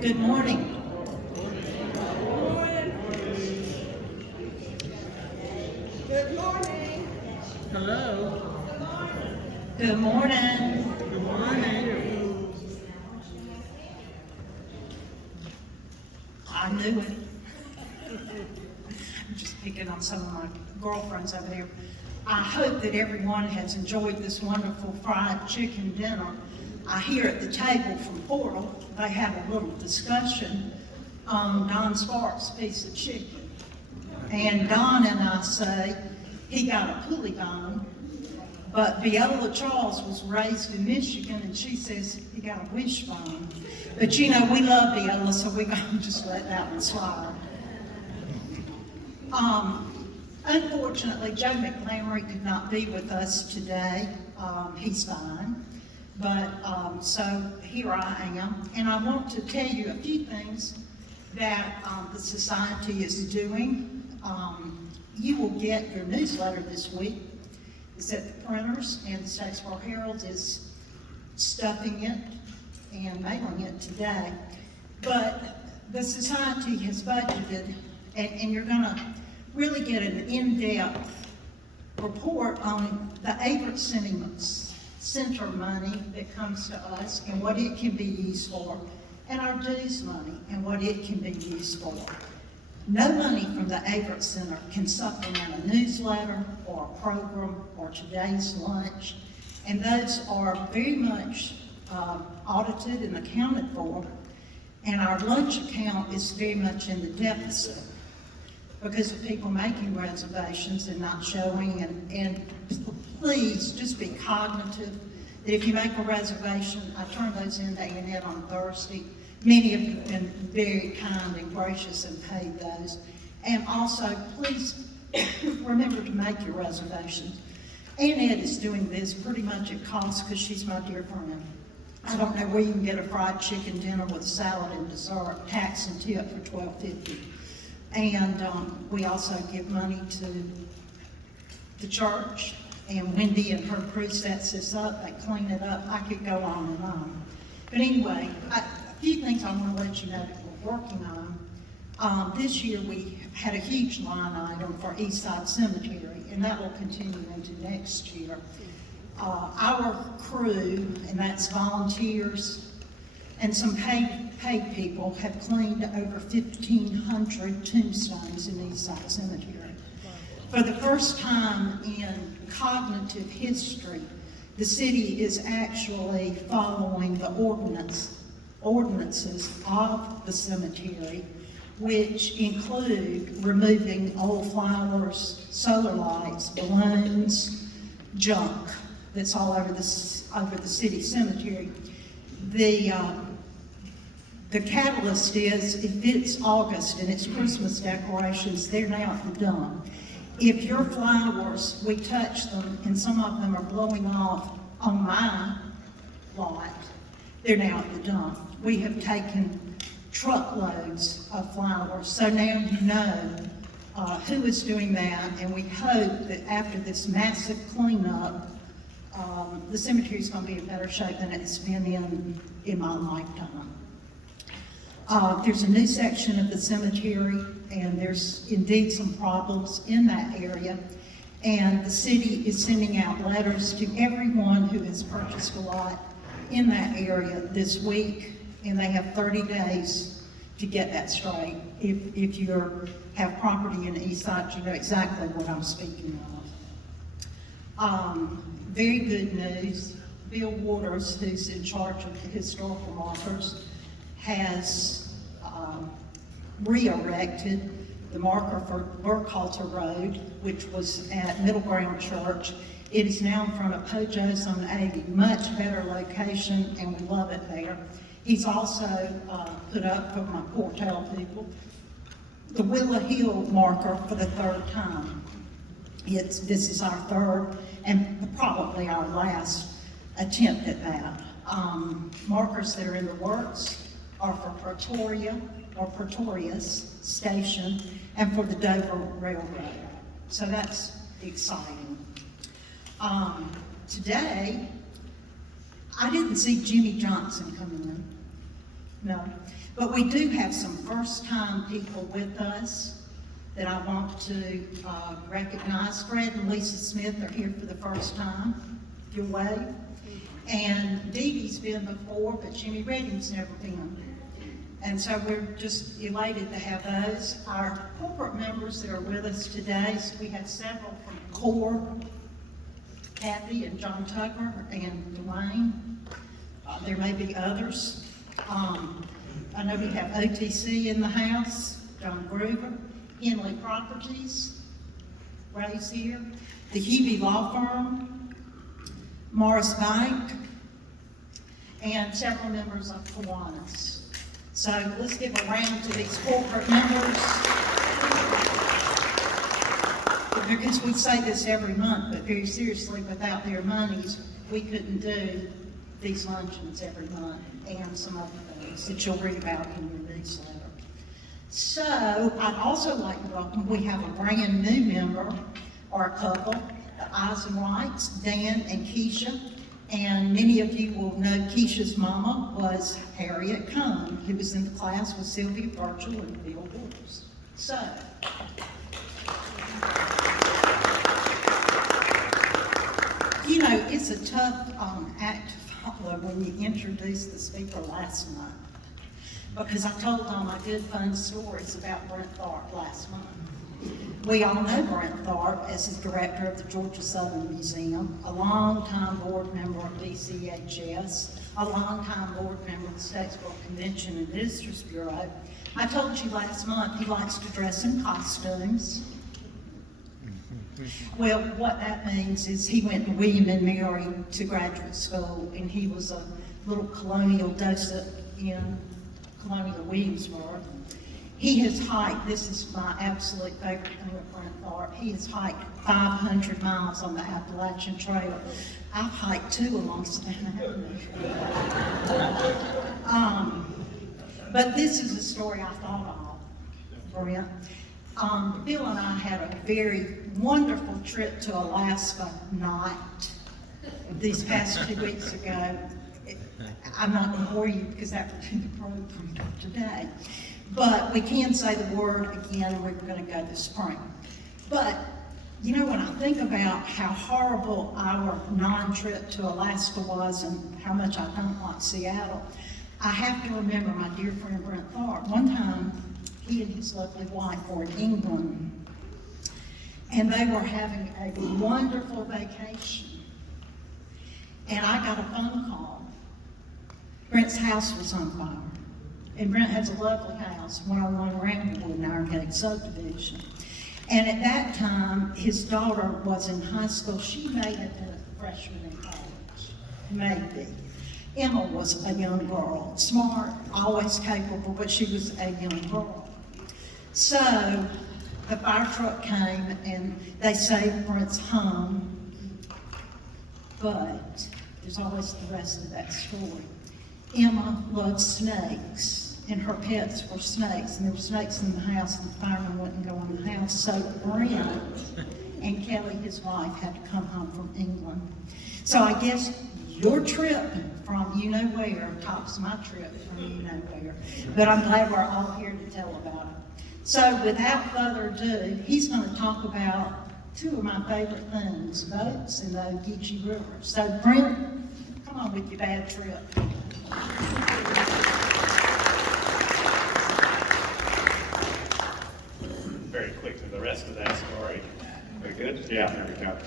Good morning. Good morning. Hello. Good morning. Good morning. I knew it. I'm just picking on some of my girlfriends over there. I hope that everyone has enjoyed this wonderful fried chicken dinner. I hear at the table from Portal, they have a little discussion on Don Sparks' piece of chicken. And Don and I say, he got a pulley bone, but Viola Charles was raised in Michigan, and she says he got a wishbone. But you know, we love Viola, so we're gonna just let that one slide. Unfortunately, Joe McLamory could not be with us today. He's fine. But so here I am, and I want to tell you a few things that the society is doing. You will get your newsletter this week. It's at the printers, and the Statesboro Herald is stuffing it and mailing it today. But the society has budgeted, and you're gonna really get an in-depth report on the Averitt Center money that comes to us and what it can be used for, and our dues money and what it can be used for. No money from the Averitt Center can supplement a newsletter or a program or today's lunch, and those are very much audited and accounted for, and our lunch account is very much in the deficit because of people making reservations and not showing, and please just be cognitive that if you make a reservation, I turn those in to Annette on Thursday. Many of you have been very kind and gracious and paid those. And also, please remember to make your reservations. Annette is doing this pretty much at cost because she's my dear friend. I don't know where you can get a fried chicken dinner with salad and dessert, tax and tip for $12.50. And we also give money to the church, and Wendy and her crew sets this up, they clean it up. I could go on and on. But anyway, a few things I want to let you know that we're working on. This year we had a huge line item for Eastside Cemetery, and that will continue into next year. Our crew, and that's volunteers and some paid people, have cleaned over 1,500 tombstones in Eastside Cemetery. For the first time in cognitive history, the city is actually following the ordinances of the cemetery, which include removing old flowers, solar lights, balloons, junk that's all over the city cemetery. The catalyst is, if it's August and it's Christmas decorations, they're now at the dump. If your flowers, we touch them, and some of them are blowing off on my lot, they're now at the dump. We have taken truckloads of flowers, so now you know who is doing that, and we hope that after this massive cleanup, the cemetery is going to be in better shape than it's been in my lifetime. There's a new section of the cemetery, and there's indeed some problems in that area. And the city is sending out letters to everyone who has purchased a lot in that area this week, and they have 30 days to get that straight. If you have property in the east side, you know exactly what I'm speaking of. Very good news. Bill Waters, who's in charge of the historical markers, has re-erected the marker for Burkhalter Road, which was at Middle Ground Church. It is now in front of Pojo's on 80, much better location, and we love it there. He's also put up, for my Portal people, the Willow Hill marker for the third time. This is our third and probably our last attempt at that. Markers that are in the works are for Pretoria or Pretorius Station and for the Dover Railroad. So that's exciting. Today, I didn't see Jimmy Johnson coming in. No. But we do have some first-time people with us that I want to recognize. Fred and Lisa Smith are here for the first time. If you'll wave. And Dee Dee's been before, but Jimmy Redding's never been. And so we're just elated to have those. Our corporate members that are with us today, so we have several from CORE, Kathy and John Tucker and Dwayne. There may be others. I know we have OTC in the house, John Groover, Henley Properties, Ray's here, the Hubie Law Firm, Morris Bank, and several members of Kiwanis. So let's give a round to these corporate members. Because we say this every month, but very seriously, without their monies, we couldn't do these luncheons every month and some other things that you'll read about in your newsletter. So I'd also like to welcome, we have a brand new member, or a couple, the Eisenwrights, Dan and Keisha. And many of you will know Keisha's mama was Harriet Cohn, who was in the class with Sylvia Virgil and Bill Waters. So, you know, it's a tough act to follow when you introduce the speaker last month, because I told all my good fun stories about Brent Tharp last month. We all know Brent Tharp as the director of the Georgia Southern Museum, a long-time board member of DCHS, a long-time board member of the Statesboro Convention and Visitors Bureau. I told you last month he likes to dress in costumes. Well, what that means is he went to William and Mary to graduate school, and he was a little colonial docent in colonial Williamsburg. He has hiked, this is my absolute favorite thing with Brent Tharp, he has hiked 500 miles on the Appalachian Trail. I've hiked too along Savannah Avenue. But this is a story I thought of, Brent. Bill and I had a very wonderful trip to Alaska these past 2 weeks ago. I'm not going to bore you because that would be the program today. But we can say the word again, and we're going to go this spring. But, you know, when I think about how horrible our non-trip to Alaska was and how much I don't like Seattle, I have to remember my dear friend Brent Tharp. One time, he and his lovely wife were in England, and they were having a wonderful vacation. And I got a phone call. Brent's house was on fire. And Brent has a lovely house, 101 Ramblewood in Iron Gate subdivision. And at that time, his daughter was in high school. She may have been a freshman in college, maybe. Emma was a young girl, smart, always capable, but she was a young girl. So the fire truck came and they saved Brent's home, but there's always the rest of that story. Emma loved snakes, and her pets were snakes, and there were snakes in the house, and the fireman wouldn't go in the house. So Brent and Kelly, his wife, had to come home from England. So I guess your trip from you-know-where tops my trip from you-know-where. But I'm glad we're all here to tell about it. So without further ado, he's going to talk about two of my favorite things, boats and the Ogeechee River. So Brent, come on with your bad trip. Very quick to the rest of that story. Very good? Yeah, there we go.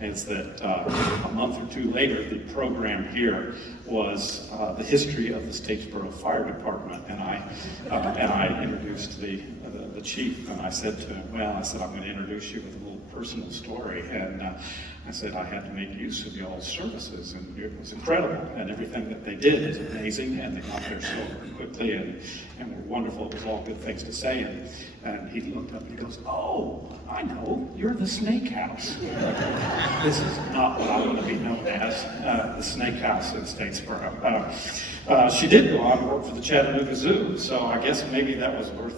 Is that a month or two later, the program here was the history of the Statesboro Fire Department, and I introduced the chief, and I said to him, well, I said, I'm going to introduce you with a little personal story, and I said I had to make use of y'all's services, and it was incredible, and everything that they did is amazing, and they got there so very quickly, and were wonderful. It was all good things to say, and he looked up and he goes, oh, I know, you're the Snake House. This is not what I want to be known as, the Snake House in Statesboro. She did go on to work for the Chattanooga Zoo, so I guess maybe that was worth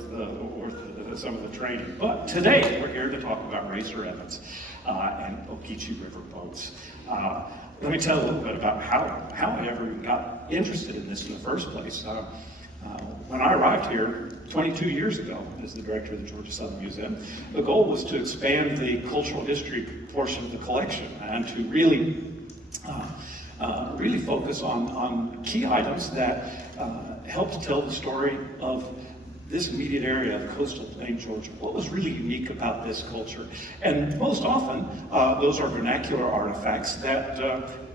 some of the training. But today, we're here to talk about racer events and Ogeechee River boats. Let me tell a little bit about how I ever got interested in this in the first place. When I arrived here 22 years ago as the director of the Georgia Southern Museum, the goal was to expand the cultural history portion of the collection and to really focus on key items that helped tell the story of this immediate area of coastal plain Georgia. What was really unique about this culture? And most often, those are vernacular artifacts that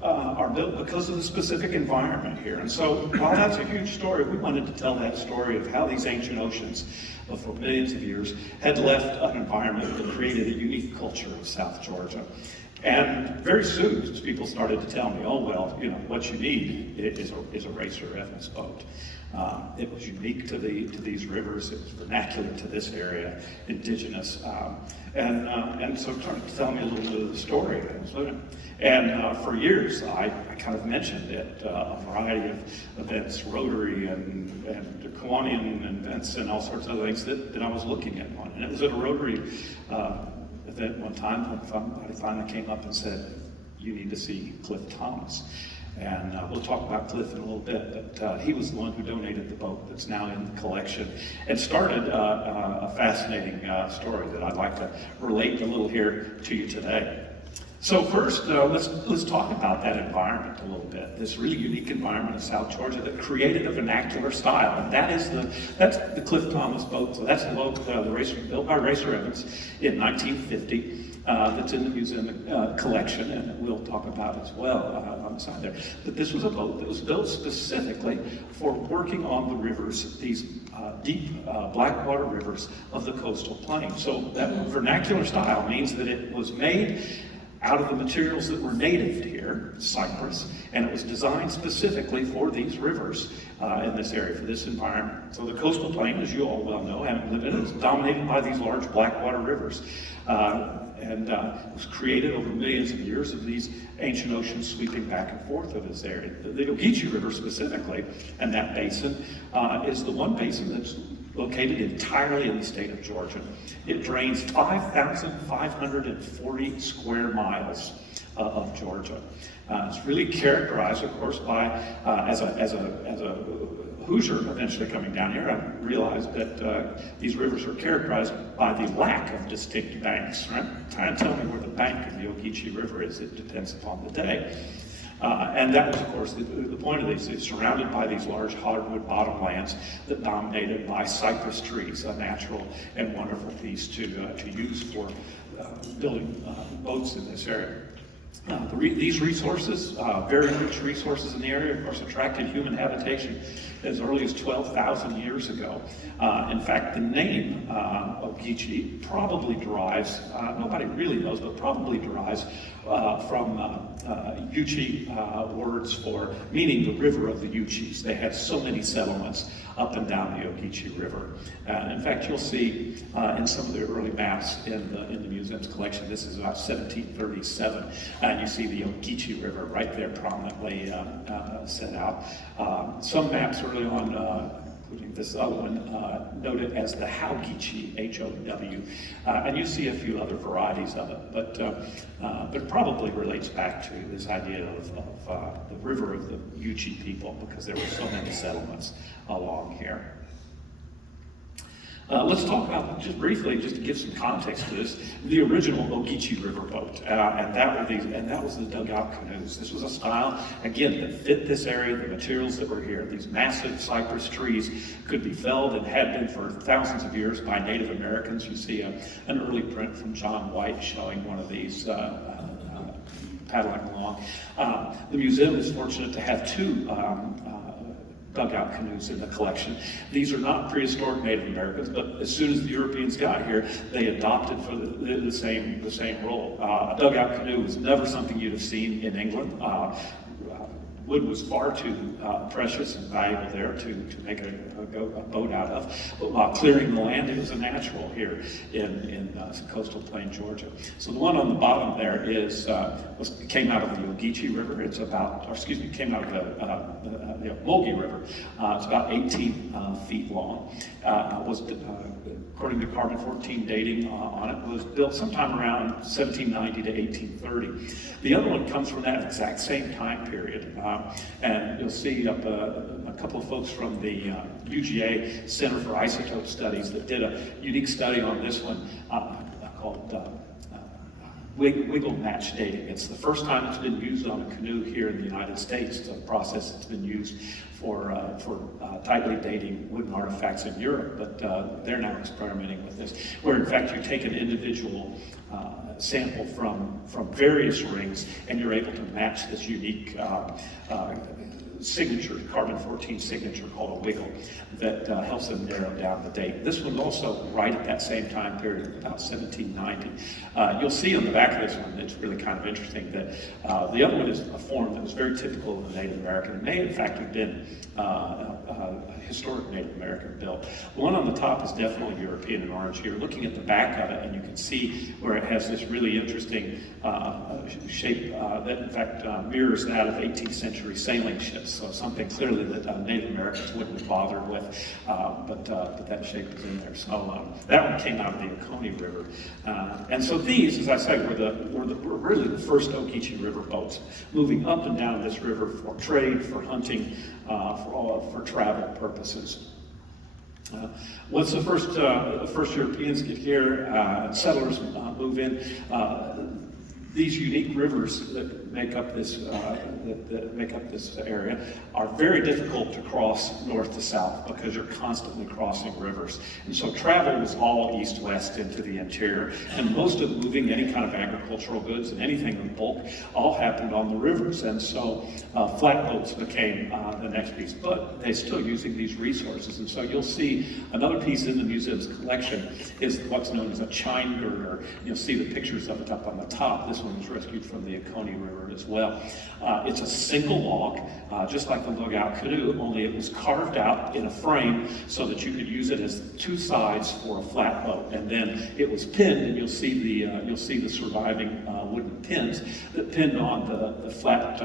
are built because of the specific environment here. And so while that's a huge story, we wanted to tell that story of how these ancient oceans, for millions of years, had left an environment that created a unique culture of South Georgia. And very soon, people started to tell me, oh, well, you know, what you need is a racer Evans boat. It was unique to these rivers. It was vernacular to this area, indigenous, and so started to tell me a little bit of the story. And for years, I kind of mentioned it, a variety of events, Rotary and Kiwanian events, and all sorts of other things that I was looking at one. And it was at a Rotary event one time when somebody finally came up and said, "You need to see Cliff Thomas." And we'll talk about Cliff in a little bit, but he was the one who donated the boat that's now in the collection and started a fascinating story that I'd like to relate a little here to you today. So first, let's talk about that environment a little bit. This really unique environment of South Georgia that created a vernacular style, and that's the Cliff Thomas boat. So that's the boat, the racer built by Racer Evans in 1950. That's in the museum collection, and we'll talk about as well on the side there. But this was a boat that was built specifically for working on the rivers, these deep blackwater rivers of the coastal plain. So that vernacular style means that it was made out of the materials that were native here, cypress, and it was designed specifically for these rivers in this area, for this environment. So the coastal plain, as you all well know, having lived in it, is dominated by these large blackwater rivers. And it was created over millions of years of these ancient oceans sweeping back and forth of this area. The Ogeechee River specifically, and that basin, is the one basin that's located entirely in the state of Georgia. It drains 5,540 square miles of Georgia. It's really characterized, of course, by as a Hoosier eventually coming down here, I realized that these rivers are characterized by the lack of distinct banks. Right? Try and tell me where the bank of the Ogeechee River is. It depends upon the day. And that was, of course, the point of these. It's surrounded by these large hardwood bottomlands that dominated by cypress trees, a natural and wonderful piece to use for building boats in this area. These resources, very rich resources in the area, of course, attracted human habitation as early as 12,000 years ago. In fact, the name Ogeechee probably derives, nobody really knows, but probably derives from Yuchi words for meaning the river of the Yuchis. They had so many settlements up and down the Ogeechee River. In fact, you'll see in some of the early maps in the museum's collection, this is about 1737, and you see the Ogeechee River right there prominently set out. Some maps early on, including this other one, note it as the Howgeechee, H-O-W, and you see a few other varieties of it, but it probably relates back to this idea of the river of the Yuchi people, because there were so many settlements along here. Let's talk about, just briefly, just to give some context to this, the original Ogeechee River boat, and that was the Dugout Canoes. This was a style, again, that fit this area, the materials that were here. These massive cypress trees could be felled and had been for thousands of years by Native Americans. You see an early print from John White showing one of these paddling along. The museum is fortunate to have two dugout canoes in the collection. These are not prehistoric Native Americans, but as soon as the Europeans got here, they adopted for the same role. A dugout canoe was never something you'd have seen in England. Wood was far too precious and valuable there to make a boat out of. But while clearing the land, it was a natural here in coastal plain Georgia. So the one on the bottom there came out of the Ogeechee River. It's came out of the Mulgee River. It's about 18 feet long. Was according to carbon-14 dating on it, was built sometime around 1790 to 1830. The other one comes from that exact same time period. And you'll see up a couple of folks from the UGA Center for Isotope Studies that did a unique study on this one called wiggle match dating. It's the first time it's been used on a canoe here in the United States. It's a process that's been used for tightly dating wooden artifacts in Europe, but they're now experimenting with this, where in fact you take an individual sample from various rings and you're able to match this unique signature, carbon-14 signature called a wiggle, that helps them narrow down the date. This was also right at that same time period, about 1790. You'll see on the back of this one, it's really kind of interesting that the other one is a form that was very typical of the Native American. It may in fact have been historic Native American built. The one on the top is definitely European in orange. You're looking at the back of it and you can see where it has this really interesting shape that in fact mirrors that of 18th century sailing ships. So something clearly that Native Americans wouldn't have bothered with, but that shape is in there. So that one came out of the Oconee River. And so these, as I said, were really the first Ogeechee River boats, moving up and down this river for trade, for hunting, for travel purposes. Once the first Europeans get here, settlers move in, these unique rivers that make up this area are very difficult to cross north to south because you're constantly crossing rivers. And so travel was all east-west into the interior. And most of moving any kind of agricultural goods and anything in bulk all happened on the rivers. And so flatboats became the next piece, but they're still using these resources. And so you'll see another piece in the museum's collection is what's known as a Chine Burger. You'll see the pictures of it up on the top. This one was rescued from the Oconee River as well. It's a single log, just like the Dugout Canoe, only it was carved out in a frame so that you could use it as two sides for a flatboat. And then it was pinned, and you'll see the surviving wooden pins that pinned on the flat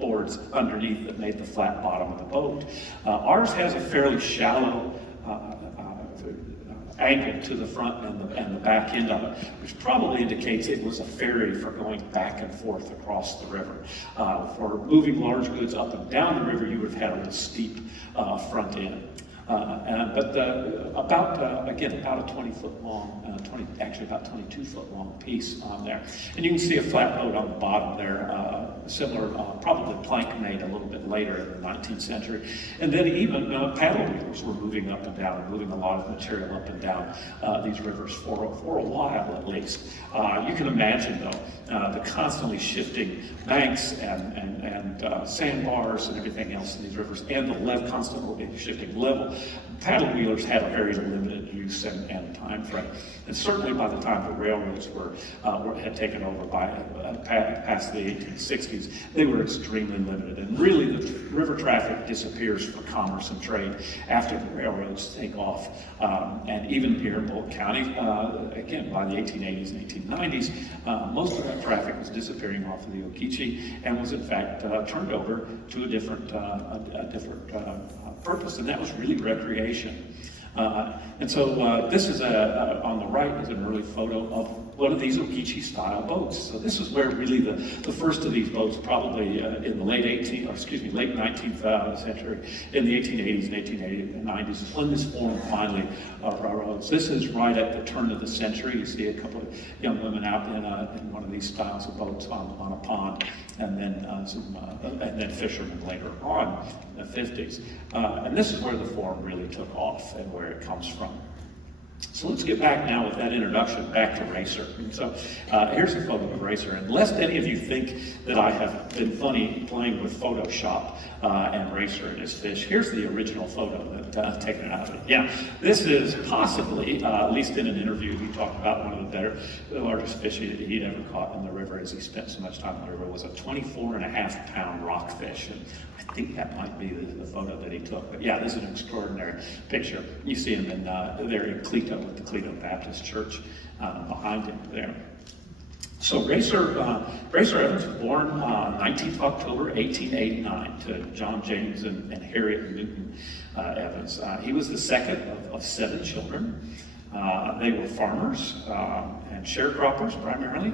boards underneath that made the flat bottom of the boat. Ours has a fairly shallow angle to the front and the back end of it, which probably indicates it was a ferry for going back and forth across the river. For moving large goods up and down the river, you would have had a little steep front end. But about a 20-foot long, actually about 22-foot long piece on there. And you can see a flatboat on the bottom there, similar, probably plank made a little bit later in the 19th century. And then even paddle wheelers were moving up and down, moving a lot of material up and down these rivers for a while at least. You can imagine though, the constantly shifting banks and sandbars and everything else in these rivers, and the constantly shifting level. Paddle wheelers had a very limited use and time frame. And certainly by the time the railroads had taken over past the 1860s, they were extremely limited. And really the river traffic disappears for commerce and trade after the railroads take off. And even here in Bulloch County, again, by the 1880s and 1890s, most of that traffic was disappearing off of the Ogeechee and was in fact turned over to a different purpose, and that was really recreation. And so this is on the right is an early photo of one of these Ogeechee style boats. So this is where really the first of these boats, probably in the late 19th century, in the 1880s and 1890s, is when this form finally arose. This is right at the turn of the century. You see a couple of young women out in one of these styles of boats on a pond, and then fishermen later on in the 50s. And this is where the form really took off and where it comes from. So let's get back now with that introduction back to Racer. And so here's a photo of Racer. And lest any of you think that I have been funny playing with Photoshop and Racer and his fish, here's the original photo that taken out of it. Yeah, this is possibly, at least in an interview, he talked about one of the largest fish he'd ever caught in the river, as he spent so much time in the river, was a 24.5-pound rockfish. And I think that might be the photo that he took. But yeah, this is an extraordinary picture. You see him there in Clito with the Clito Baptist Church behind him there. So Racer Evans was born 19th October 1889 to John James and Harriet Newton Evans. He was the second of 7 children. They were farmers and sharecroppers primarily.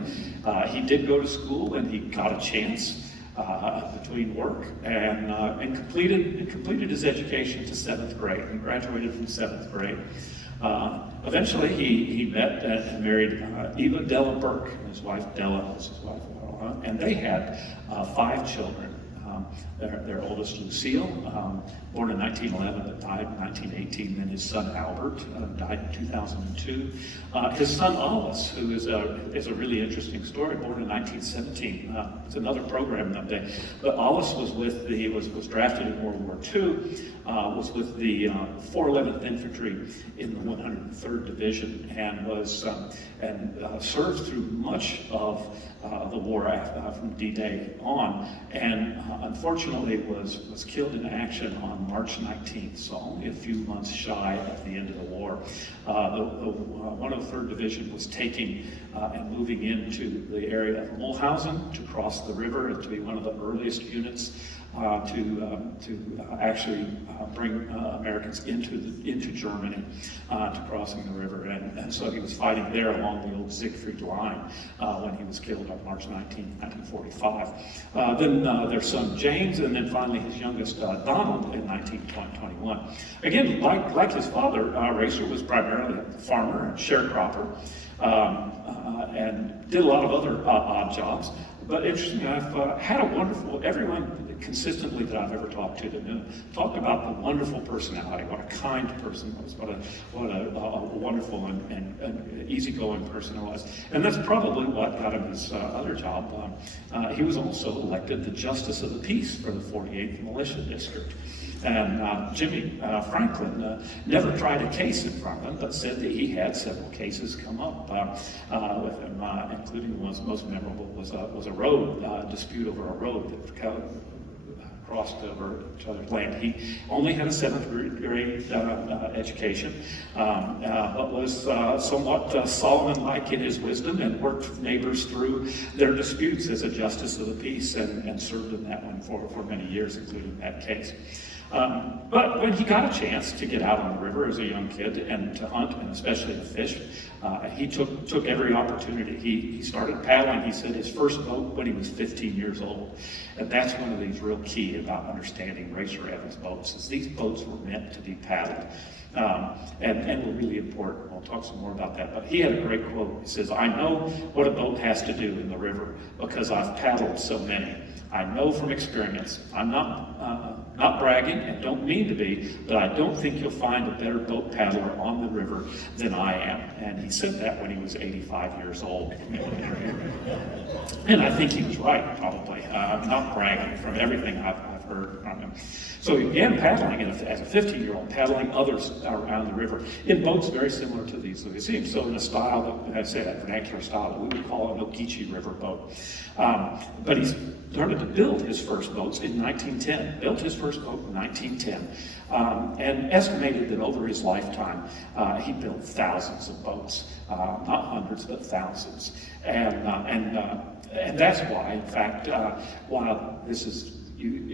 He did go to school when he got a chance. between work and completed his education to 7th grade and graduated from 7th grade. Eventually, he met and married Eva Della Burke, his wife Della was his wife, and they had 5 children. Their oldest, Lucille, born in 1911 but died in 1918. Then his son Albert died in 2002. His son Alice, who is a really interesting story, born in 1917. It's another program that day. But Alice was was drafted in World War II. Was with the 411th Infantry in the 103rd Division and was served through much of the war from D-Day on, and unfortunately was killed in action on March 19th, so only a few months shy of the end of the war. The 103rd Division was taking and moving into the area of Mulhausen to cross the river and to be one of the earliest units to actually bring Americans into Germany to crossing the river, and so he was fighting there along the old Siegfried Line when he was killed on March 19, 1945. Then their son James, and then finally his youngest Donald in 1921. Again, like his father, Racer was primarily a farmer and sharecropper, and did a lot of other odd jobs. But interestingly, I've had a wonderful, everyone consistently that I've ever talked to talked about the wonderful personality, what a kind person was, what a wonderful and easygoing person he was. And that's probably what got him his other job. He was also elected the Justice of the Peace for the 48th Militia District. And Jimmy Franklin never tried a case in front of him, but said that he had several cases come up with him, including the one most memorable was a road dispute over a road that crossed over each other's land. He only had a 7th grade education, but was somewhat Solomon-like in his wisdom and worked with neighbors through their disputes as a justice of the peace and served in that one for many years, including that case. But when he got a chance to get out on the river as a young kid and to hunt and especially to fish, he took every opportunity. He started paddling, he said, his first boat when he was 15 years old. And that's one of these real key about understanding Racer Evans boats, is these boats were meant to be paddled. And were really important. We'll talk some more about that. But he had a great quote. He says, "I know what a boat has to do in the river because I've paddled so many. I know from experience. I'm not bragging and don't mean to be, but I don't think you'll find a better boat paddler on the river than I am." And he said that when he was 85 years old. And I think he was right, probably. Not bragging from everything I've heard from him. So he began paddling as a 15-year-old, paddling others around the river in boats very similar to these that we see. So in a style that I say, that vernacular style that we would call an Ogeechee River boat. But he started to build his first boats in 1910. Built his first boat in 1910, and estimated that over his lifetime he built thousands of boats, not hundreds but thousands. And that's why, in fact, while this is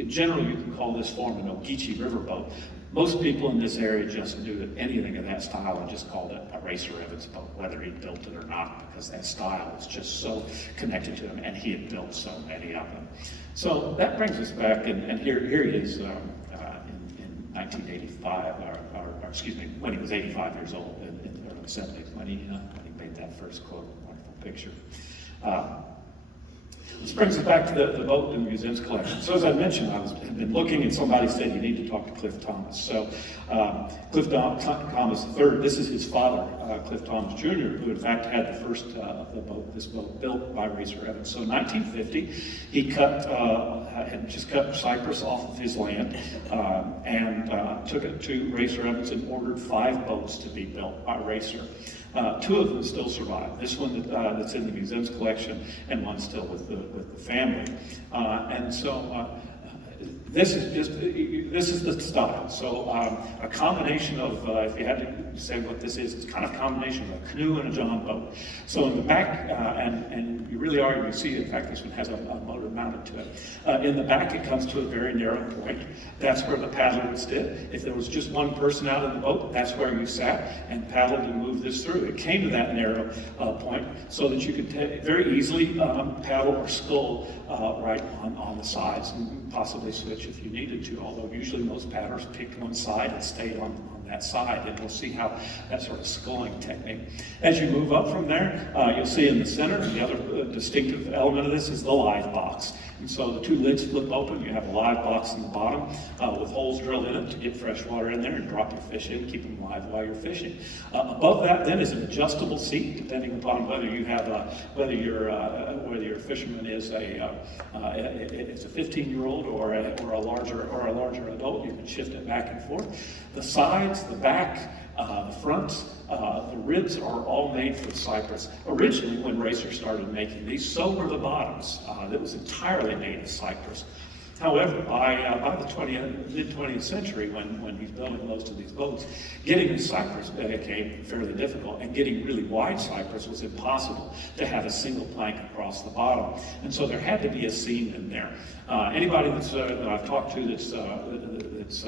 generally you can call this form an Ogeechee riverboat, most people in this area just knew that anything of that style and just called it a Racer Evans boat, whether he built it or not, because that style was just so connected to him, and he had built so many of them. So that brings us back, and here he is in 1985, or excuse me, when he was 85 years old in the early 70s, when he made that first quote, wonderful picture. This brings us back to the boat in the museum's collection. So as I mentioned, had been looking, and somebody said you need to talk to Cliff Thomas. So Cliff Thomas III, this is his father, Cliff Thomas Jr., who in fact had the first this boat built by Racer Evans. So in 1950, he had just cut cypress off of his land and took it to Racer Evans and ordered 5 boats to be built by Racer. 2 of them still survive. This one that's in the museum's collection, and one still with the family. And so This is the style. So a combination of, if you had to say what this is, it's kind of a combination of a canoe and a John boat. So in the back, and you really are, you can see, in fact, this one has a motor mounted to it. In the back, it comes to a very narrow point. That's where the paddler would sit. If there was just one person out in the boat, that's where you sat and paddled and moved this through. It came to that narrow point so that you could very easily paddle or scull right on the sides, and possibly switch if you needed to, although usually most paddlers picked one side and stayed on that side, and we'll see how that sort of sculling technique. As you move up from there, you'll see in the center, and the other distinctive element of this is the live box. And so the two lids flip open, you have a live box in the bottom with holes drilled in it to get fresh water in there and drop your fish in, keep them live while you're fishing. Above that then is an adjustable seat, depending upon whether you have whether your fisherman is it's a 15-year-old or a larger adult. You can shift it back and forth. The sides, the back, the front, the ribs are all made from cypress. Originally, when Racer started making these, so were the bottoms. That was entirely made of cypress. However, by the mid-20th century, when he's building most of these boats, getting the cypress became fairly difficult, and getting really wide cypress was impossible to have a single plank across the bottom. And so there had to be a seam in there. Anybody that I've talked to that's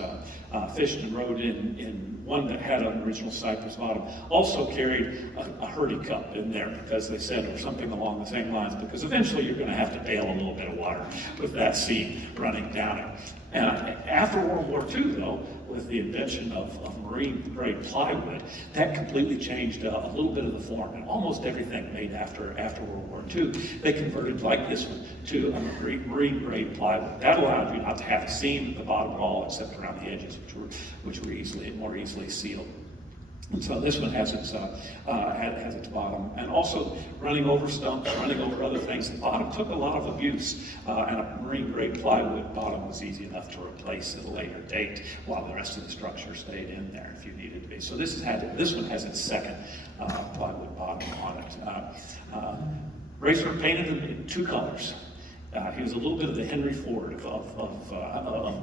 fished and rode in one that had an original cypress bottom also carried a hurdy cup in there, because they said, or something along the same lines, because eventually you're going to have to bail a little bit of water with that seam running down it. After World War II, though, with the invention of marine-grade plywood, that completely changed a little bit of the form, and almost everything made after World War II, they converted, like this one, to a marine-grade plywood. That allowed you not to have a seam at the bottom at all, except around the edges, which were more easily sealed. And so this one has its bottom, and also running over stumps, running over other things. The bottom took a lot of abuse, and a marine-grade plywood bottom was easy enough to replace at a later date, while the rest of the structure stayed in there if you needed to be. So this one has its second plywood bottom on it. Racer painted them in two colors. He was a little bit of the Henry Ford of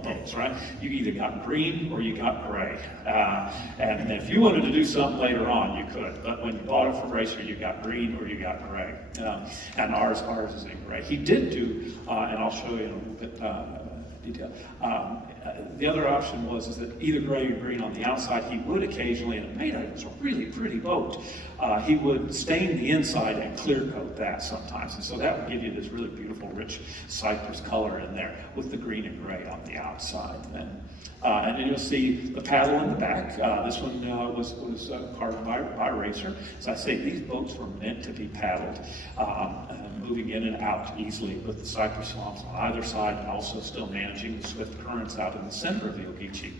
boats, right? You either got green or you got gray. And if you wanted to do something later on, you could. But when you bought it from Racer, you got green or you got gray. And ours is in gray. He did do, and I'll show you in a little bit detail. The other option was that either gray or green on the outside. He would occasionally, and it was a really pretty boat, he would stain the inside and clear coat that sometimes. And so that would give you this really beautiful, rich cypress color in there with the green and gray on the outside. And then you'll see the paddle in the back. This one was carved by Racer. As I say, these boats were meant to be paddled, moving in and out easily with the cypress swamps on either side, and also still managing the swift currents out in the center of the Ogeechee.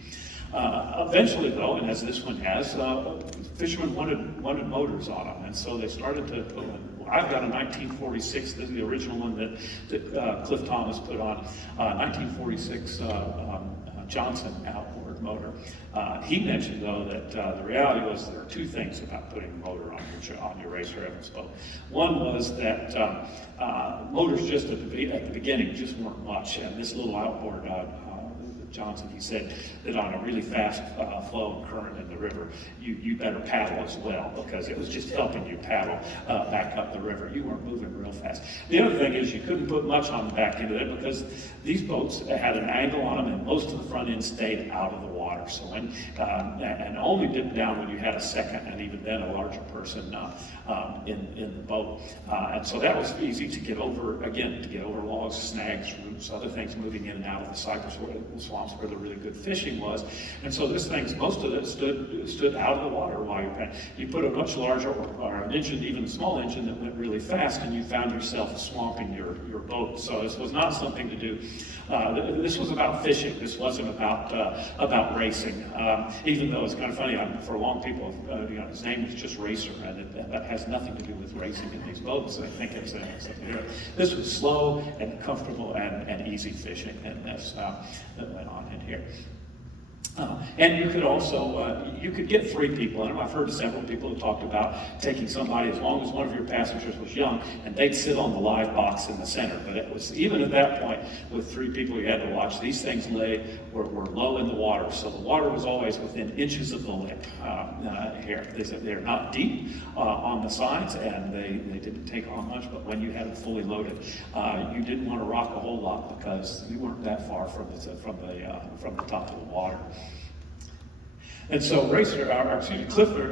Eventually, though, and as this one has, fishermen wanted motors on them, and so they started to put one. I've got a 1946, this is the original one that Cliff Thomas put on, 1946 Johnson outboard motor. He mentioned, though, that the reality was there are two things about putting a motor on your Racer Evans boat. One was that motors just at the beginning just weren't much, and this little outboard Johnson, he said that on a really fast flow and current in the river, you better paddle as well, because it was just helping you paddle back up the river. You weren't moving real fast. The other thing is you couldn't put much on the back end of it, because these boats had an angle on them, and most of the front end stayed out of the water. So and only dipped down when you had a second, and even then a larger person in the boat. And so that was easy to get over, again, to get over logs, snags, roots, other things moving in and out of the cypress swamps where the really good fishing was. And so this thing, most of it stood out of the water while you're paddling. You put a much larger, or an engine, even a small engine that went really fast, and you found yourself swamping your boat. So this was not something to do. This was about fishing. This wasn't about racing. Even though it's kind of funny, for long people, his name was just Racer, and that has nothing to do with racing in these boats. I think it's something different. This was slow and comfortable and easy fishing, and that's that went on in here. And you could also, you could get 3 people in them. I've heard several people who talked about taking somebody, as long as one of your passengers was young, and they'd sit on the live box in the center. But it was, even at that point, with 3 people you had to watch, these things were low in the water. So the water was always within inches of the lip here. They're not deep on the sides, and they didn't take on much, but when you had them fully loaded, you didn't want to rock a whole lot because you weren't that far from the top of the water. And so Clifford,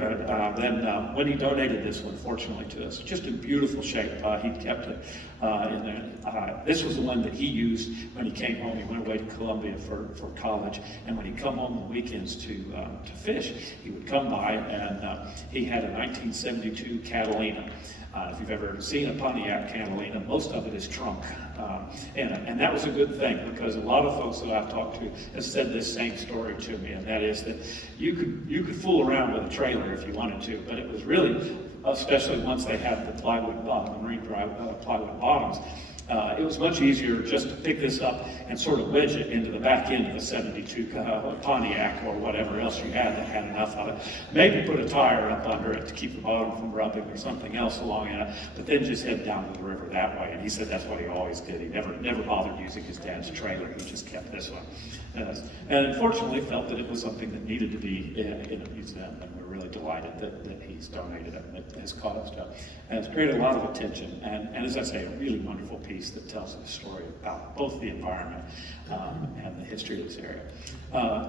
then when he donated this one, fortunately to us, just in beautiful shape, he kept it in there. This was the one that he used when he came home. He went away to Columbia for college, and when he'd come home on the weekends to fish, he would come by, and he had a 1972 Catalina. If you've ever seen a Pontiac Catalina, most of it is trunk. And that was a good thing, because a lot of folks that I've talked to have said this same story to me, and that is that you could fool around with a trailer if you wanted to, but it was really, especially once they had the plywood bottom, marine plywood bottoms, it was much easier just to pick this up and sort of wedge it into the back end of a 72 Pontiac or whatever else you had that had enough of it. Maybe put a tire up under it to keep the bottom from rubbing or something else along in it, but then just head down to the river that way. And he said that's what he always did. He never bothered using his dad's trailer. He just kept this one. And unfortunately felt that it was something that needed to be in a museum, and we're really delighted that he's donated it and it has caught us up. And it's created a lot of attention, and as I say, a really wonderful piece that tells a story about both the environment and the history of this area.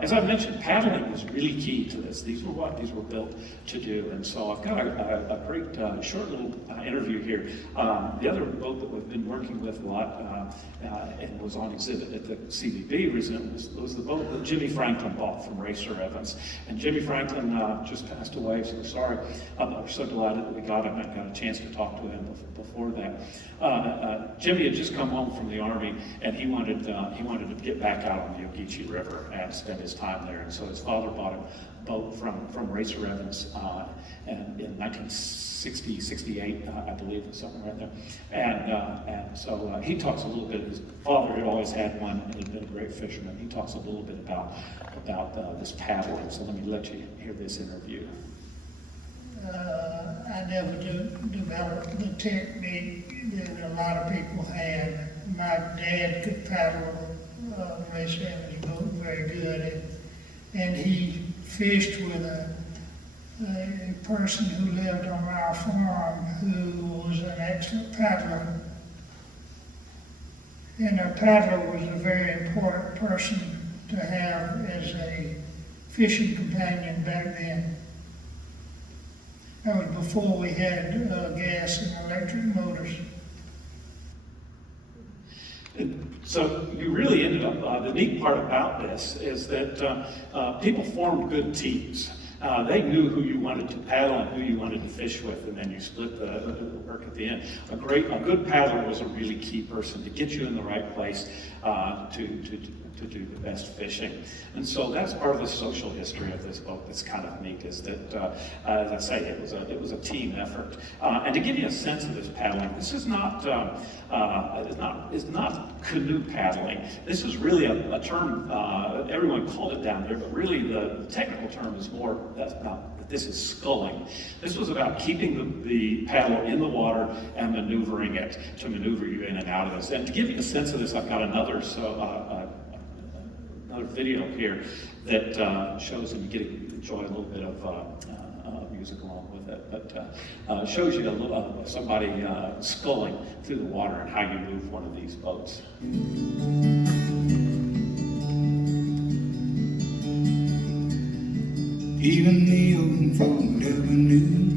As I mentioned, paddling was really key to this. These were what these were built to do, and so I've got a great short little interview here. The other boat that we've been working with a lot and was on exhibit at the CVB was the boat that Jimmy Franklin bought from Racer Evans. And Jimmy Franklin just passed away, so sorry. We're so delighted that we got him and got a chance to talk to him before that. Jimmy had just come home from the Army, and he wanted to get back out on the Ogeechee River and spend his time there. And so his father bought him a boat from Racer Evans and in 1960, 68, I believe, something right there. And so he talks a little bit. His father had always had one and had been a great fisherman. He talks a little bit about this paddling. So let me let you hear this interview. I never developed the technique that a lot of people had. My dad could paddle a Race Evans boat very good, and he fished with a person who lived on our farm who was an excellent paddler. And a paddler was a very important person to have as a fishing companion back then. That was before we had gas and electric motors. And so you really ended up, the neat part about this is that people formed good teams. They knew who you wanted to paddle and who you wanted to fish with, and then you split the work at the end. A good paddler was a really key person to get you in the right place to do the best fishing. And so that's part of the social history of this boat that's kind of neat, is that, as I say, it was a team effort. And to give you a sense of this paddling, this is not canoe paddling. This is really a term, everyone called it down there, but really the technical term is more, this is sculling. This was about keeping the paddle in the water and maneuvering it to maneuver you in and out of this. And to give you a sense of this, I've got another video here that shows, and you get to enjoy a little bit of music along with it, but shows you a little somebody sculling through the water and how you move one of these boats. Even the old folk never knew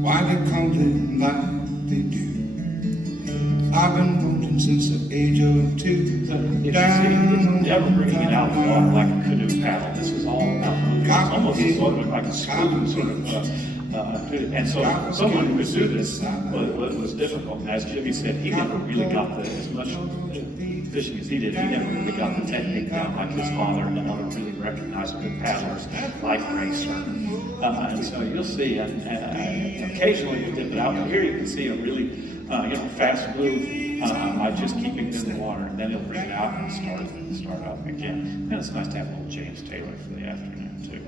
why they called it like they do. I've been boating since the age of 2. Never bringing it out of the water like a canoe paddle. This is all about moving. It's almost sort of like a spoon sort of. And so someone who could do this was difficult. And as Jimmy said, he never really got as much fishing as he did. He never really got the technique down like his father and other really recognized good paddlers like Racer. And so you'll see, and occasionally we dip it out. But here you can see a really fast move by just keeping it in the water, and then he'll bring it out and start up again. And it's nice to have a little James Taylor for the afternoon too.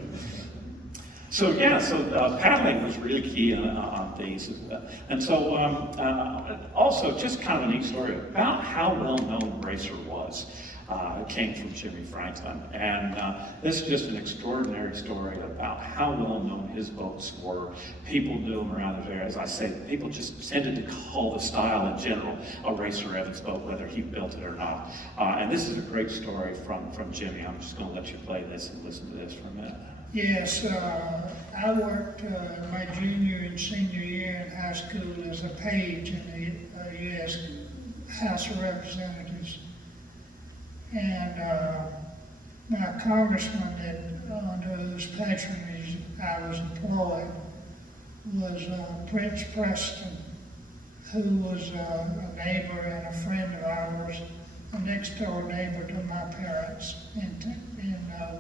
So paddling was really key on these. And so also just kind of a neat story about how well known Racer was. Came from Jimmy Franklin. And this is just an extraordinary story about how well known his boats were. People knew him around the area. As I say, people just tended to call the style in general a Racer Evans boat, whether he built it or not. And this is a great story from Jimmy. I'm just going to let you play this and listen to this for a minute. Yes, I worked my junior and senior year in high school as a page in the U.S. House of Representatives. And my congressman under whose patronage I was employed was Prince Preston, who was a neighbor and a friend of ours, a next door neighbor to my parents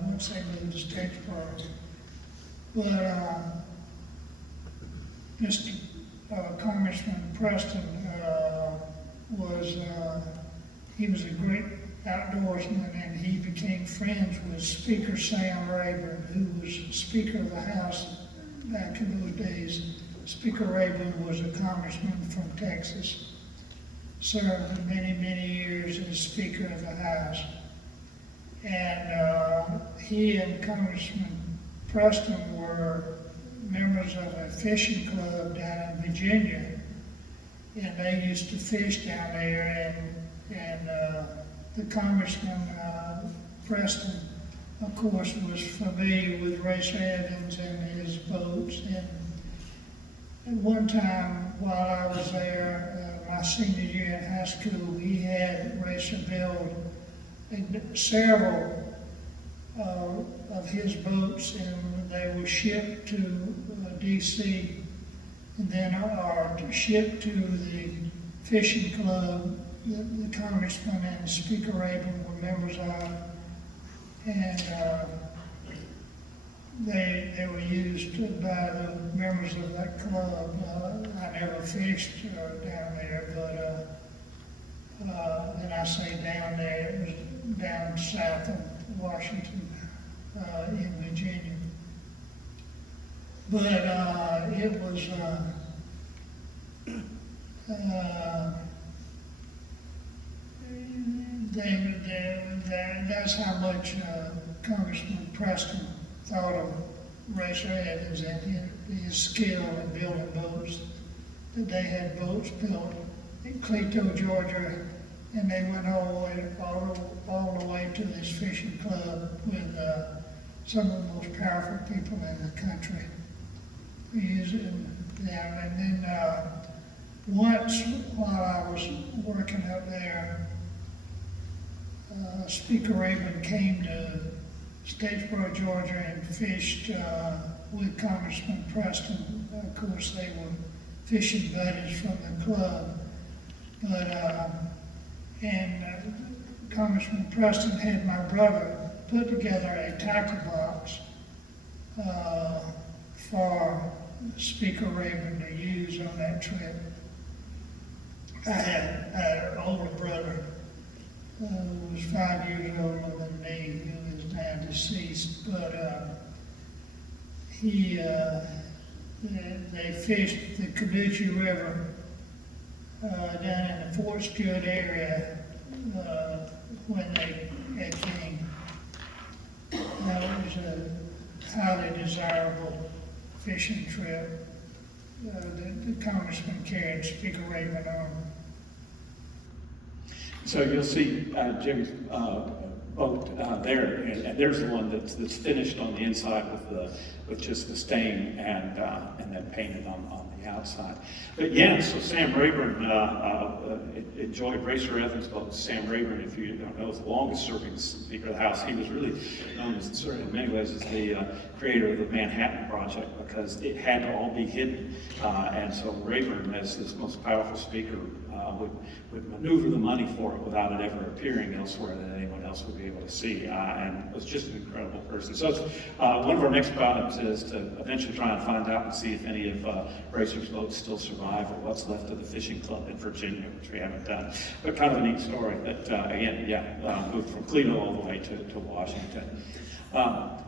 once they moved to Statesboro. But Mr. Congressman Preston he was a great outdoorsman, and he became friends with Speaker Sam Rayburn, who was Speaker of the House back in those days. Speaker Rayburn was a congressman from Texas, served many, many years as Speaker of the House. And he and Congressman Preston were members of a fishing club down in Virginia, and they used to fish down there, and the Congressman Preston, of course, was familiar with Racer Evans and his boats. And one time while I was there, my senior year in high school, he had Racer build several of his boats, and they were shipped to D.C. and then are shipped to the fishing club the Congressman and Speaker Rayburn were members of, and they were used by the members of that club. I never fished down there, but and I say down there, it was down south of Washington in Virginia. But it was that's how much Congressman Preston thought of Racer Evans and his skill in building boats. That they had boats built in Clito, Georgia, and they went all the way to this fishing club with some of the most powerful people in the country using them. And then once while I was working up there, Speaker Rayburn came to Statesboro, Georgia, and fished with Congressman Preston. Of course, they were fishing buddies from the club, but Congressman Preston had my brother put together a tackle box for Speaker Rayburn to use on that trip. I had an older brother who was 5 years older than me, who is now deceased, but they fished the Caducee River down in the Fort Stewart area when they came. That was a highly desirable fishing trip. The Congressman carried Speaker Rayburn on. So you'll see Jimmy's boat there, and there's the one that's finished on the inside with just the stain and then painted on the outside. But yeah, so Sam Rayburn enjoyed Racer Evans' boat. Sam Rayburn, if you don't know, is the longest-serving Speaker of the House. He was really known as, in many ways, as the creator of the Manhattan Project, because it had to all be hidden. And so Rayburn, as this most powerful speaker, would maneuver the money for it without it ever appearing elsewhere that anyone else would be able to see, and was just an incredible person. So it's, one of our next problems is to eventually try and find out and see if any of Racer's boats still survive, or what's left of the fishing club in Virginia, which we haven't done. But kind of a neat story that, again, moved from Clito all the way to Washington.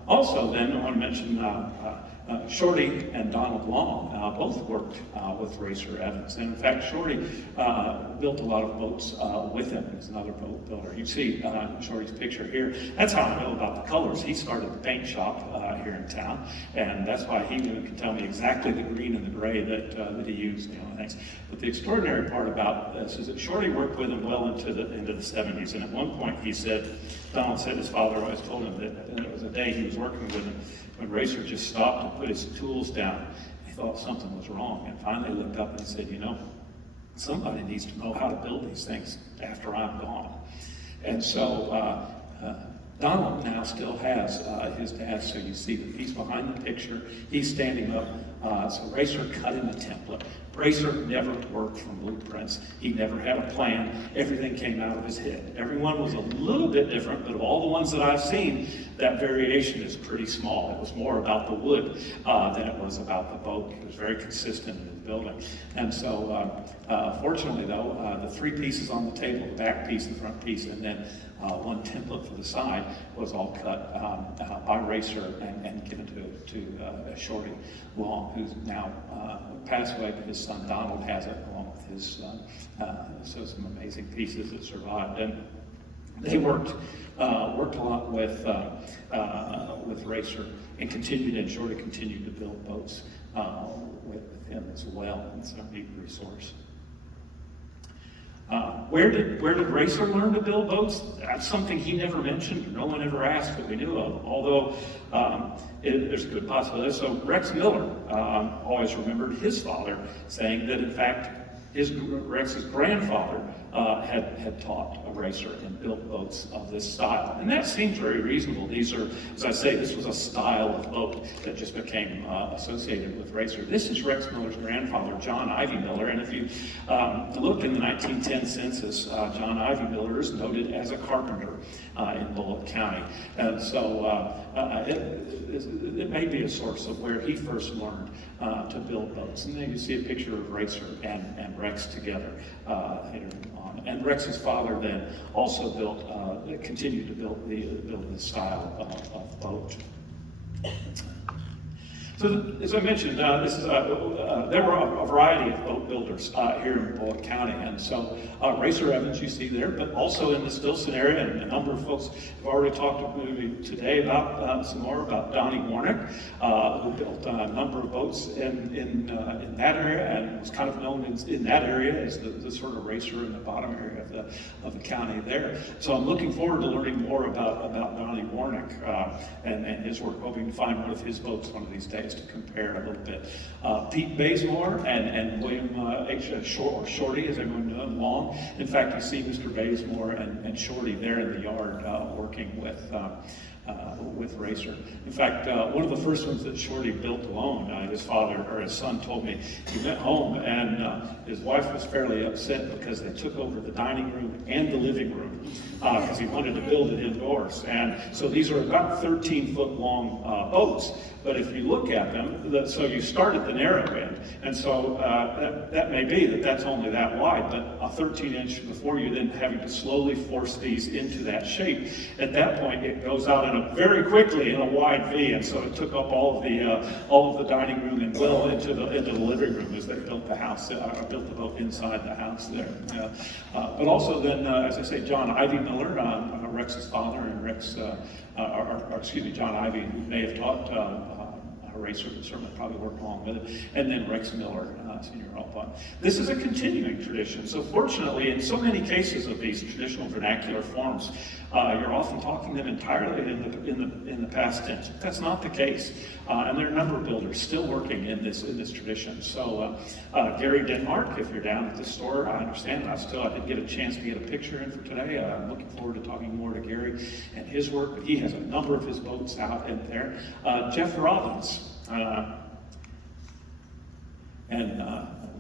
Also, then, I want to mention Shorty and Donald Long both worked with Racer Evans. And in fact, Shorty built a lot of boats with him. He's another boat builder. You see Shorty's picture here. That's how I know about the colors. He started the paint shop here in town, and that's why he can tell me exactly the green and the gray that he used. Things. But the extraordinary part about this is that Shorty worked with him well into the 70s. And at one point, he said, Donald said his father always told him that it was a day he was working with him when Racer just stopped and put his tools down. He thought something was wrong, and finally looked up and said, somebody needs to know how to build these things after I'm gone. And so Donald now still has his dad, so you see that he's behind the picture, he's standing up. So Racer cut him a template. Racer never worked from blueprints. He never had a plan. Everything came out of his head. Everyone was a little bit different, but of all the ones that I've seen, that variation is pretty small. It was more about the wood than it was about the boat. He was very consistent in his building. And so, fortunately though, the three pieces on the table, the back piece, the front piece, and then one template for the side was all cut by Racer and given to Shorty Long, who's now passed away, but his son Donald has it along with his son. So some amazing pieces that survived. And they worked a lot with Racer, and Shorty continued to build boats with him as well. It's a neat resource. Where did Racer learn to build boats? That's something he never mentioned, or no one ever asked that we knew of, although there's a good possibility. So Rex Miller always remembered his father saying that, in fact, Rex's grandfather had taught a Racer and built boats of this style. And that seems very reasonable. These are, as I say, this was a style of boat that just became associated with Racer. This is Rex Miller's grandfather, John Ivy Miller. And if you look in the 1910 census, John Ivy Miller is noted as a carpenter in Bulloch County. And so it may be a source of where he first learned to build boats. And then you see a picture of Racer and Rex together later on. And Rex's father then also continued to build this style of boat. So, as I mentioned, there were a variety of boat builders here in Bulloch County, and so Racer Evans you see there, but also in the Stilson area, and a number of folks have already talked to me today about some more about Donnie Warnick, who built a number of boats in that area, and was kind of known in that area as the sort of racer in the bottom area of the county there. So I'm looking forward to learning more about Donnie Warnick and his work, hoping to find one of his boats one of these days to compare a little bit. Pete Bazemore and William Shorty, as everyone knows, Long. In fact, you see Mr. Bazemore and Shorty there in the yard working with Racer. In fact, one of the first ones that Shorty built alone, his son told me, he went home and his wife was fairly upset because they took over the dining room and the living room because he wanted to build it indoors. And so these are about 13-foot long boats. But if you look at them, so you start at the narrow end, and so that may be that's only that wide, but a 13-inch before you then having to slowly force these into that shape. At that point, it goes out very quickly in a wide V, and so it took up all of the dining room and well into the living room as they built the house, built the boat inside the house there. But also then, as I say, John Ivy Miller, Rex's father, and John Ivy, who may have taught Racer, but certainly probably worked along with it, and then Rex Miller, Senior Alpine. This is a continuing tradition. So fortunately, in so many cases of these traditional vernacular forms, you're often talking them entirely in the past tense. But that's not the case, and there are a number of builders still working in this tradition. So Gary Denmark, if you're down at the store, I understand. I didn't get a chance to get a picture in for today. I'm looking forward to talking more to Gary and his work, but he has a number of his boats out in there. Jeff Robbins. And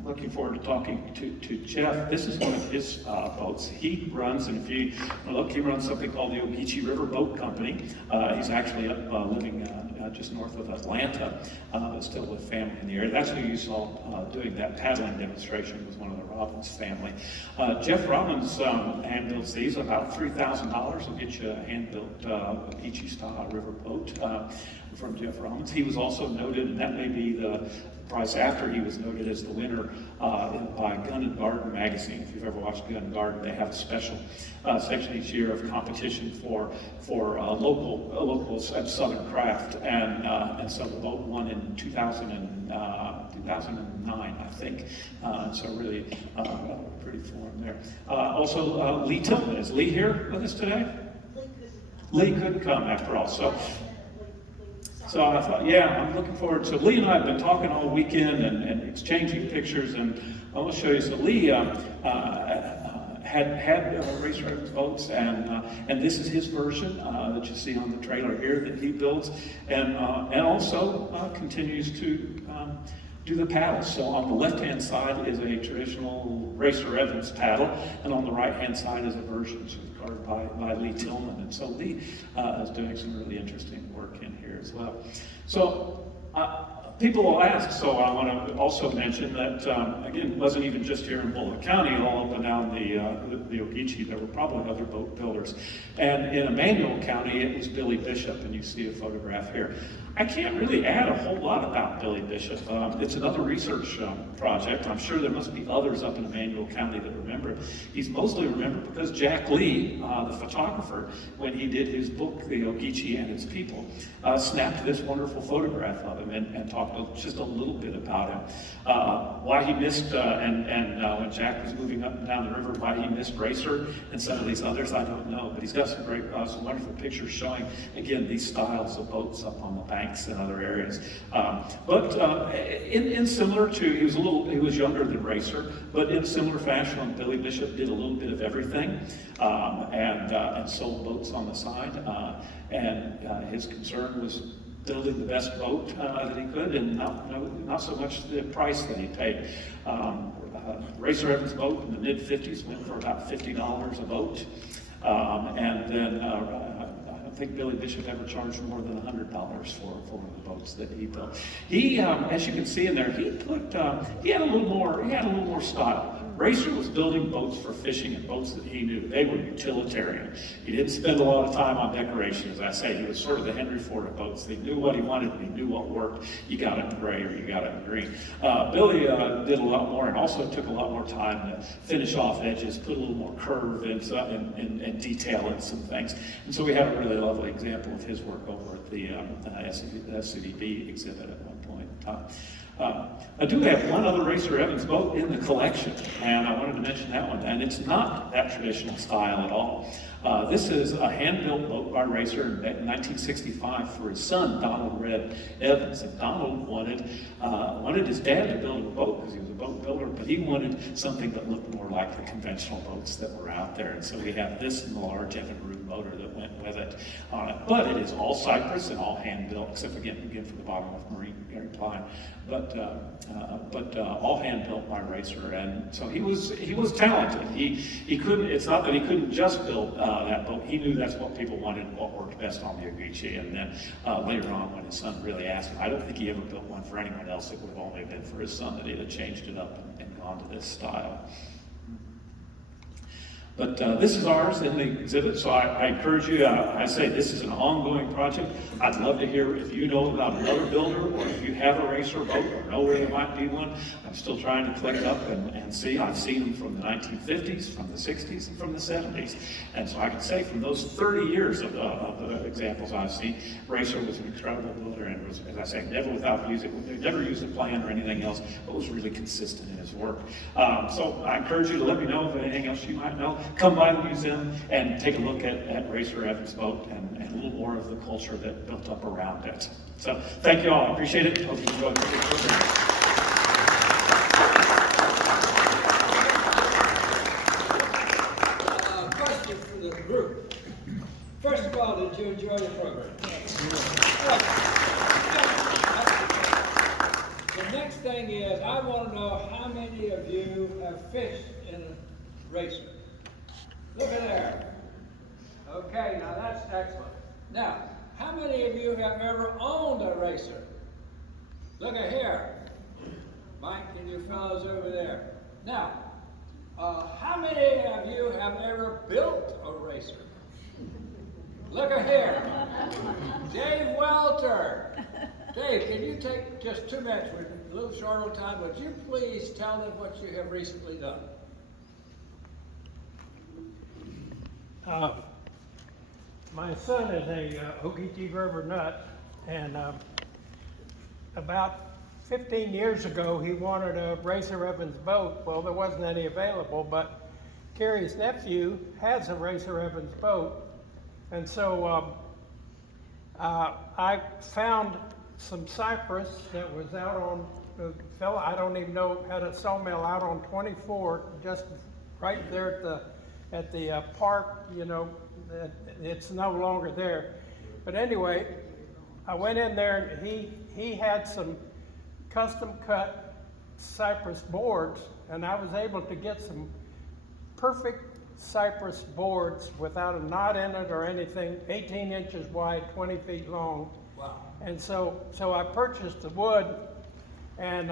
looking forward to talking to Jeff. This is one of his boats. He runs, and if you look, he runs something called the Ogeechee River Boat Company. He's actually up living just north of Atlanta, but still with family in the area. That's who you saw doing that paddling demonstration, was one of the Robbins family. Jeff Robbins hand builds these, about $3,000 will get you a hand built Ogeechee style river boat from Jeff Robbins. He was also noted, and that may be the prize after he was noted as the winner by Gun and Garden magazine. If you've ever watched Gun and Garden, they have a special section each year of competition for local southern craft, and so the boat won in 2009, I think. So really pretty form there. Also, Lee Tillman. Is Lee here with us today? Lee couldn't come after all. So I thought, yeah, I'm looking forward to. Lee and I have been talking all weekend and exchanging pictures, and I want to show you. So Lee had race reference boats, and this is his version that you see on the trailer here that he builds, and also continues to do the paddles. So on the left-hand side is a traditional Racer Evans paddle, and on the right-hand side is a version carved by Lee Tillman. And so Lee is doing some really interesting work in here as well. So people will ask, so I want to also mention that, again, it wasn't even just here in Bulloch County, all up and down the Ogeechee, there were probably other boat builders. And in Emmanuel County, it was Billy Bishop, and you see a photograph here. I can't really add a whole lot about Billy Bishop. It's another research project. I'm sure there must be others up in Emmanuel County that remember it. He's mostly remembered because Jack Lee, the photographer, when he did his book, The Ogeechee and Its People, snapped this wonderful photograph of him and talked just a little bit about him. Why he missed, and when Jack was moving up and down the river, why he missed Racer and some of these others, I don't know. But he's got some great, some wonderful pictures showing, again, these styles of boats up on the banks and other areas. But in similar to, he was younger than Racer, but in similar fashion, Billy Bishop did a little bit of everything, and sold boats on the side. And his concern was building the best boat that he could, and not so much the price that he paid. Racer Evans boat in the mid-50s went for about $50 a boat, and then I don't think Billy Bishop ever charged more than $100 for the boats that he built. He, as you can see in there, he had a little more style. Racer was building boats for fishing and boats that he knew. They were utilitarian. He didn't spend a lot of time on decoration, as I say. He was sort of the Henry Ford of boats. He knew what he wanted, and he knew what worked. You got it in gray or you got it in green. Billy did a lot more, and also took a lot more time to finish off edges, put a little more curve and detail in some things. And so we have a really lovely example of his work over at the SCDB exhibit at one point in time. I do have one other Racer Evans boat in the collection, and I wanted to mention that one, and it's not that traditional style at all. This is a hand-built boat by Racer in 1965 for his son, Donald Red Evans. And Donald wanted his dad to build a boat because he was a boat builder, but he wanted something that looked more like the conventional boats that were out there. And so we have this and the large Evinrude motor that went with it on it. But it is all Cypress and all hand-built, except again from the bottom of marine pine. But all hand-built by Racer, and so he was talented. He couldn't. It's not that he couldn't just build that boat. He knew that's what people wanted and what worked best on the Ogeechee. And then later on, when his son really asked him, I don't think he ever built one for anyone else. It would have only been for his son that he'd have changed it up and gone to this style. But this is ours in the exhibit, so I encourage you, I say this is an ongoing project. I'd love to hear if you know about another builder, or if you have a Racer boat or know where there might be one. I'm still trying to click up and see. I've seen them from the 1950s, from the 60s, and from the 70s. And so I can say from those 30 years of the examples I've seen, Racer was an incredible builder, and was, as I say, never never used a plan or anything else, but was really consistent in his work. So I encourage you to let me know of anything else you might know. Come by the museum and take a look at Racer Evans' boat and a little more of the culture that built up around it. So thank you all. I appreciate it. Hope you enjoyed the program. Question for the group. First of all, did you enjoy the program? The next thing is, I want to know how many of you have fished in a racer. Look at there. Okay, now that's excellent. Now, how many of you have ever owned a racer? Look at here. Mike and you fellows over there. Now, how many of you have ever built a racer? Look at here. Dave Welter. Dave, can you take just 2 minutes? We're a little short on time. Would you please tell them what you have recently done? My son is a Ogeechee River nut, and about 15 years ago he wanted a Racer Evans boat. Well, there wasn't any available, but Carrie's nephew has a Racer Evans boat, and so I found some cypress that was out on the fella, I don't even know, had a sawmill out on 24, just right there at the park, you know. It's no longer there. But anyway, I went in there and he had some custom cut cypress boards, and I was able to get some perfect cypress boards without a knot in it or anything, 18 inches wide, 20 feet long. Wow. And so I purchased the wood and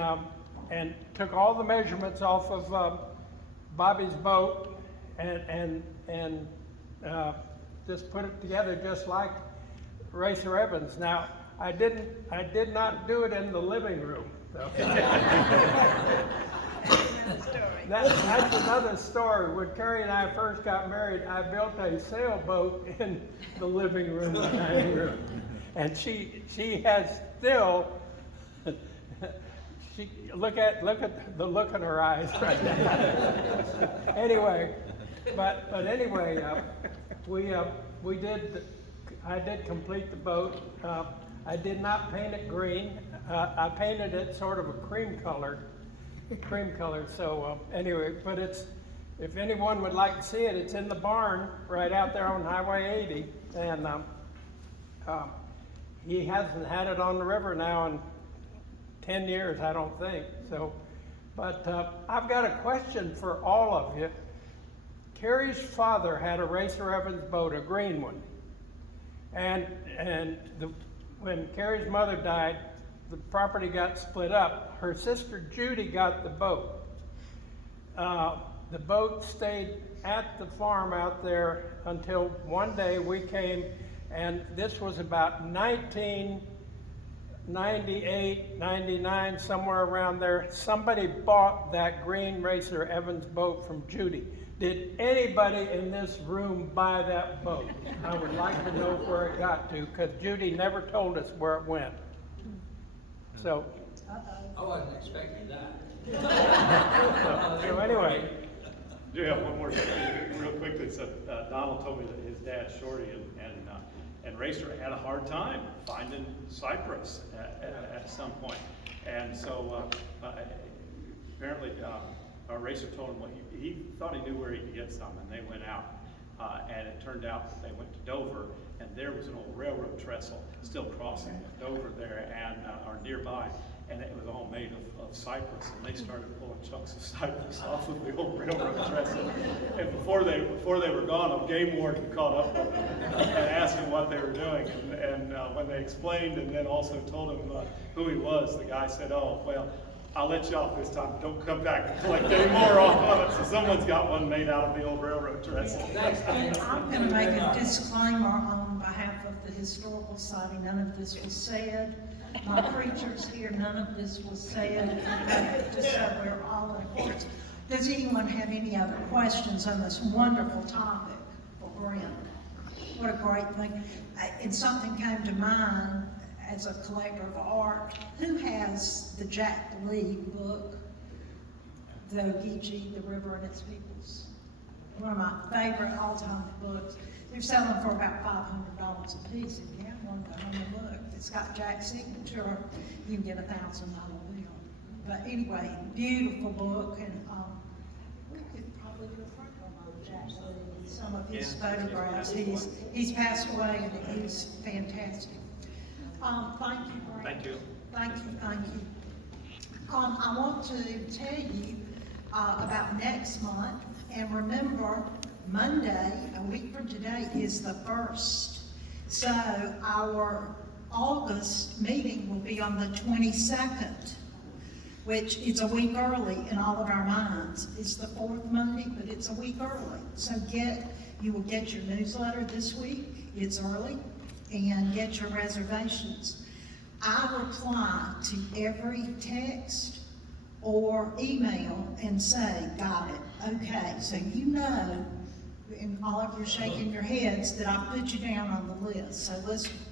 took all the measurements off of Bobby's boat and just put it together just like Racer Evans. Now, I did not do it in the living room, though. That's another story. When Carrie and I first got married, I built a sailboat in the living room and dining room. And she has still, look at the look in her eyes right now. Anyway, but anyway, I did complete the boat. I did not paint it green. I painted it sort of a cream color. So anyway, but if anyone would like to see it, it's in the barn right out there on Highway 80, and he hasn't had it on the river now in 10 years, I don't think. So, but I've got a question for all of you. Carrie's father had a Racer Evans boat, a green one, and when Carrie's mother died, the property got split up. Her sister Judy got the boat. The boat stayed at the farm out there until one day we came, and this was about 1998, 99, somewhere around there. Somebody bought that green Racer Evans boat from Judy. Did anybody in this room buy that boat? I would like to know where it got to, because Judy never told us where it went. So, I wasn't expecting that. so anyway. I do have one more thing real quick. That's Donald told me that his dad, Shorty and Racer had a hard time finding cypress at some point. And so apparently our Racer told him, well, he thought he knew where he could get some, and they went out. And it turned out that they went to Dover, and there was an old railroad trestle still crossing Dover there and or nearby, and it was all made of cypress, and they started pulling chunks of cypress off of the old railroad trestle. And before they were gone, a game warden caught up with them and asked him what they were doing, and when they explained and then also told him who he was, the guy said, "Oh, well, I'll let you off this time. Don't come back and collect any more off of it." So someone's got one made out of the old railroad trestle. And I'm going to make a disclaimer on behalf of the Historical Society. None of this was said. My preachers here, none of this was said. Just so we're all in accord. Does anyone have any other questions on this wonderful topic for Brent? What a great thing. And something came to mind as a collector of art. Who has the Jack Lee book, The Ogeechee, The River and Its Peoples? One of my favorite all-time books. They're selling for about $500 a piece. If you have one, go home and look. It's got Jack's signature. You can get a $1,000 bill. But anyway, beautiful book, and we could probably do a program on Jack Lee. Some of his photographs. He's passed away, and he's fantastic. Thank you, Brent. Thank you. Thank you. I want to tell you about next month, and remember, Monday, a week from today, is the 1st. So our August meeting will be on the 22nd, which is a week early in all of our minds. It's the 4th Monday, but it's a week early. So you will get your newsletter this week, it's early, and get your reservations. I reply to every text or email and say, got it, okay, so you know, and all of you are shaking your heads, that I put you down on the list. So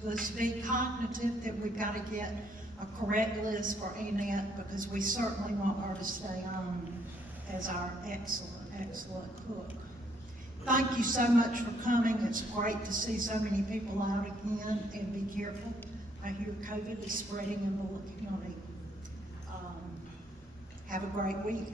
let's be cognitive that we've got to get a correct list for Annette, because we certainly want her to stay on as our excellent cook. Thank you so much for coming. It's great to see so many people out again, and be careful. I hear COVID is spreading in Bulloch County. Have a great week.